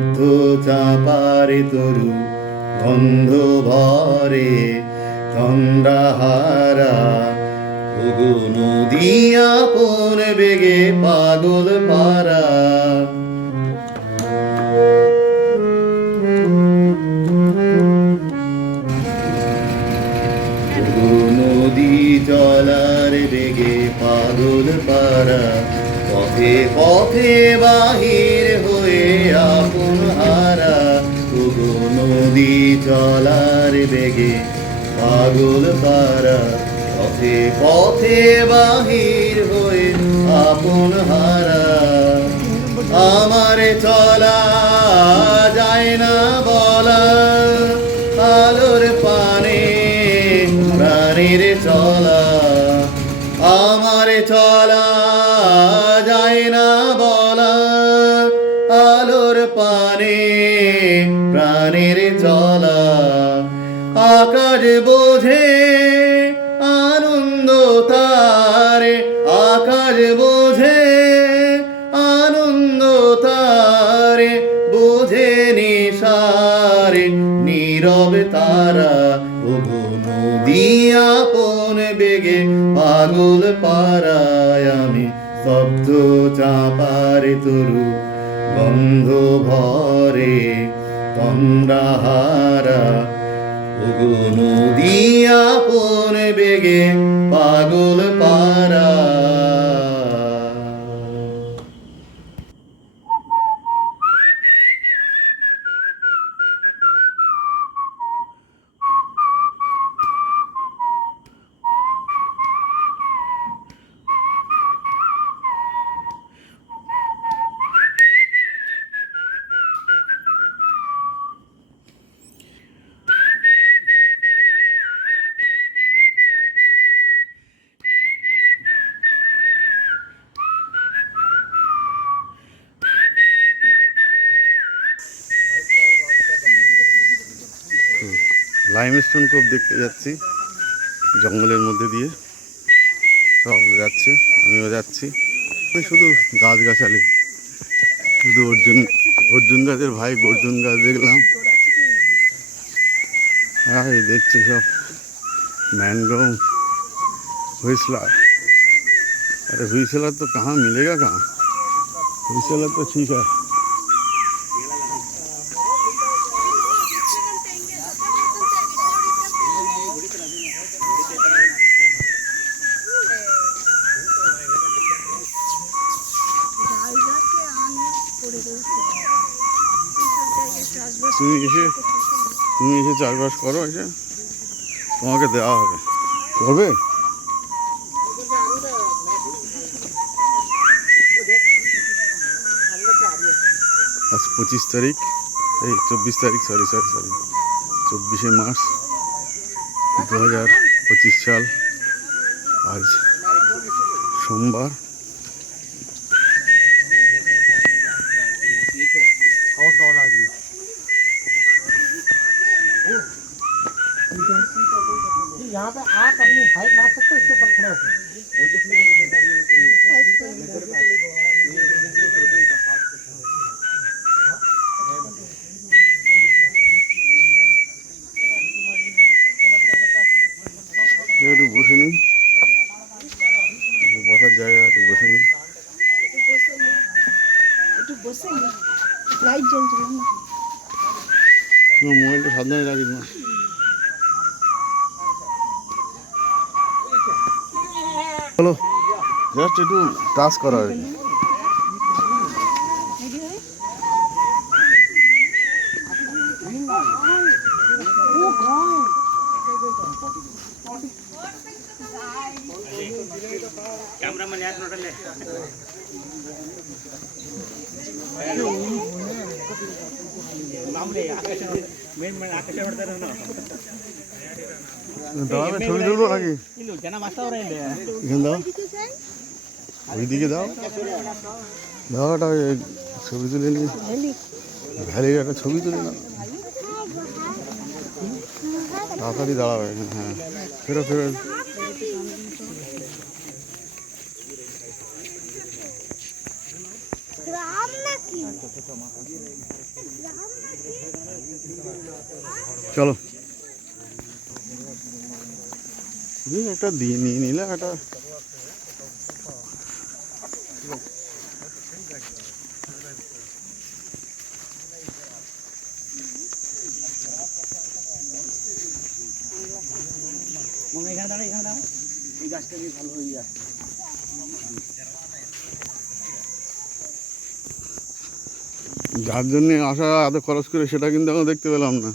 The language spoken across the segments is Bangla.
শব্দ চাপারে তরু, গন্ধ ভরে চন্দ্রাহারা। ওগো নদী আপন বেগে পাগল পারা চলার বেগে পাগল পারা পথে পথে বাহির নদী চলার বেগে পাগল পারা পথে পথে বাহির হয়ে আপন হারা। আমার চলা যায় না বলা, আলোর পানে প্রাণীর চলা। আকাশ বোঝে, আনন্দ তারে আকাশ বোঝে, আনন্দ তারে বোঝে নিশারে নীরব তারা। ওগো নদী আপন বেগে পাগল পারায় আমি শব্দ চাপারে তরু গন্ধ ভরে তন্দ্রাহারা নদী আপন বেগে পাগল পারা লাইমস্টোন কোপ দেখতে যাচ্ছি জঙ্গলের মধ্যে দিয়ে সব যাচ্ছে আমিও যাচ্ছি ওই শুধু গাছগাছালি শুধু অর্জুন অর্জুন গাছের ভাই অর্জুন গাছ দেখলাম হ্যাঁ এই দেখছি সব मैंग्रोव हुईसला अरे हुईसला तो कहाँ मिलेगा कहाँ हुईसला तो ठीक है তুমি এসে তুমি এসে চাষবাস করো, এসে তোমাকে দেওয়া হবে। করবে? আজ পঁচিশ তারিখ, এই চব্বিশ তারিখ সরি সরি সরি চব্বিশে মার্চ দু হাজার পঁচিশ সাল, আজ সোমবার। ಕೊಡ್ತೀನಿ জাস্ট একটু টাচ করা আর কি। দাঁড়াবে ছবি তুলবো নাকি? এখানে দাও ওইদিকে দাও। দাওটা ছবি তুলে নি ভ্যালির একটা ছবি তুলে না তাড়াতাড়ি দাঁড়াবে হ্যাঁ। ফেরো ফেরো। চলো। একটা দিয়ে নিয়ে নিলে একটা যার জন্যে আসা এত খরচ করে সেটা কিন্তু আমরা দেখতে পেলাম না।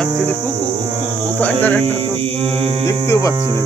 যাচ্ছে যে কুকু কোথায় তার একটা দেখতেও পাচ্ছি না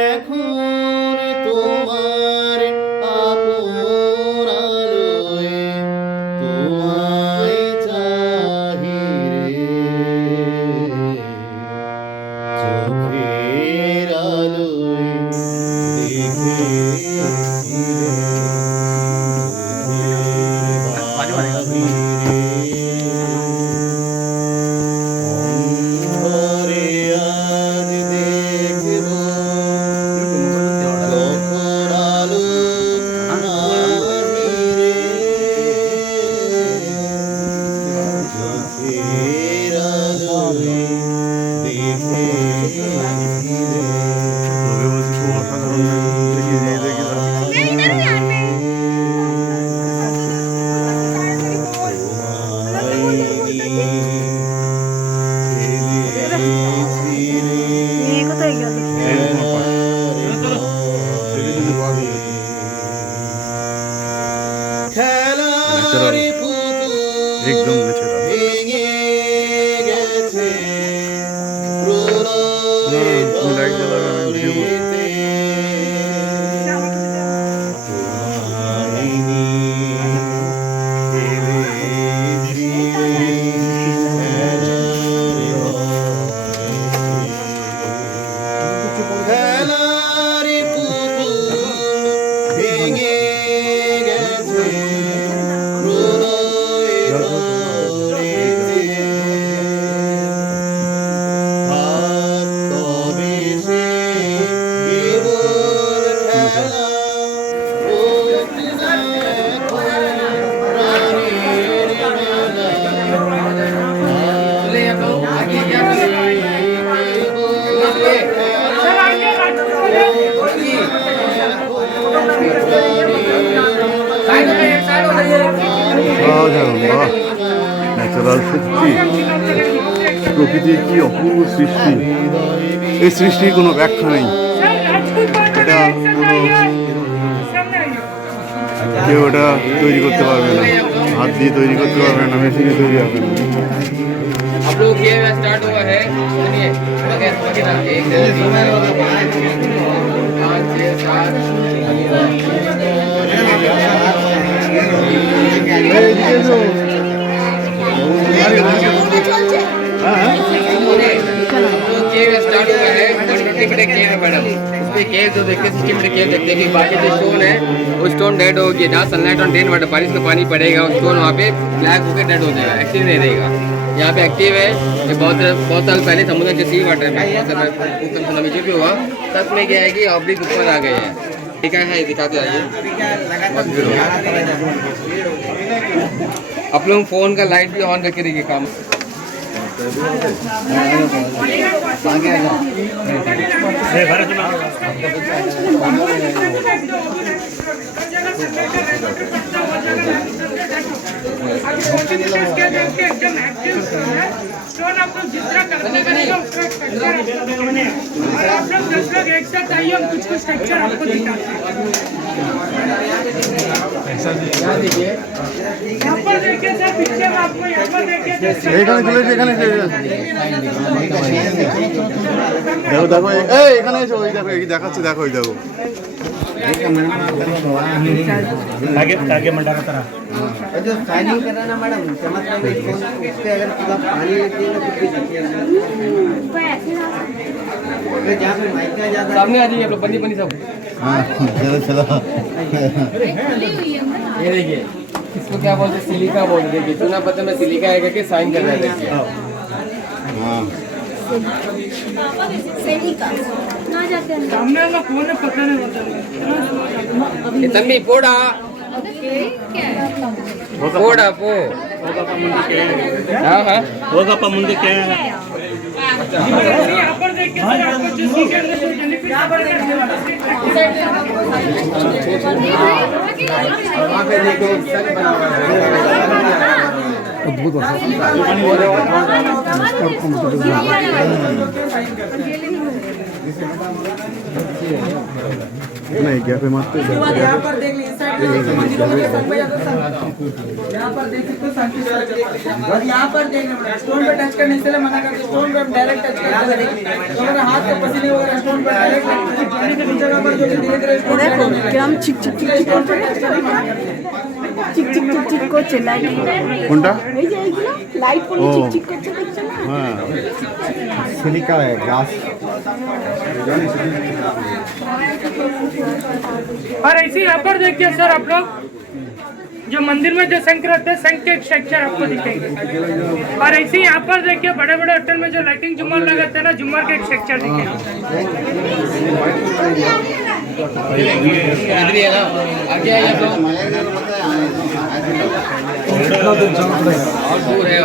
দেখো Hey. করার শক্তি প্রকৃতির কি অপূর্ব সৃষ্টি এই সৃষ্টির কোনো ব্যাখ্যা নেই এটা কোনো কেউ এটা তৈরি করতে পারবে না হাত দিয়ে তৈরি করতে পারবে না মেশিনে তৈরি হবে না कि स्टोन जहाँ सनलाइट डेन वाटर बारिश में पानी पड़ेगा। स्टोन वहाँ पे ब्लैक होकर डेड हो जाएगा। एक्टिव नहीं रहेगा। यहाँ पे एक्टिव है। ये बहुत बहुत साल पहले समुद्र के सी वाटर में जो भी हुआ, तब में क्या है कि ऑब्लिक ऊपर आ गए हैं। ठीक है दिखाते आइए। आप लोग फ़ोन का लाइट भी ऑन रखे रहिए काम। ভারত आप लोग जिस तरह करते करेंगे उसका स्ट्रक्चर और आप लोग दस लोग एक साथ आइए हम कुछ कुछ स्ट्रक्चर आपको दिखाते हैं यहाँ पर देखिए सर पीछे में आपको यहाँ पर देखिए जैसे এইখানে চলে এসে এখানে এসে দেখো দেখো এই- এই এখানে এসো ওই দেখো এই দেখাচ্ছি দেখো ওই দেখো आगे आगे मंडाना तरह। जो फाइनिंग कराना मैडम चमत्कार उसके अगर पूरा पानी लेती है तो कुछ भी जहाँ पे माइका ज़्यादा सामने आ जाइए आप लोग बंदी बंदी सब। हाँ चलो चलो ये देखिए इसको क्या बोलते सिलिका बोलते देखिए तू ना पता मैं सिलिका आएगा कि साइन करना है देखिए। हाँ सिलिका। தம்பி போடா போடா போ ಹೋಗಪ್ಪ ಮುಂದಕ್ಕೆ ಅದ್ಭುತ नहीं नहीं गैप मारते यहाँ पर देख लीजिए इस साइड में देखिए मंदिरों में संग बजा दो संग। यहाँ पर देख सकते हो शांति स्वर और यहाँ पर देख रहे स्टोन पे टच करने से मना करते स्टोन पे डायरेक्ट टच करते तो अगर हाथ के पसीने वगैरह स्टोन पे डायरेक्ट पानी के जगह पर जो कि धीरे धीरे स्टोन দেখো কিরম চিক চিক চিক চিক করছে চিক চিক চিক চিক করছে লাইট কোনটা এই যে এইগুলো লাইট পড়ে ও। চিক চিক করছে দেখছো না হ্যাঁ সিলিকা গাছ और ऐसे यहाँ पर देखिए सर आप लोग, जो मंदिर में जो शंख रहते हैं, शंख के स्ट्रक्चर आपको दिखेंगे। और ऐसे यहाँ पर देखिए बड़े बड़े होटल में जो लाइटिंग झूमर लगाते हैं ना, झूमर के स्ट्रक्चर दिखेंगे।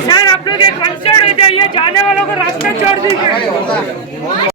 सर आप लोग एक साइड हो जाइए, जाने वालों को रास्ता छोड़ दीजिए।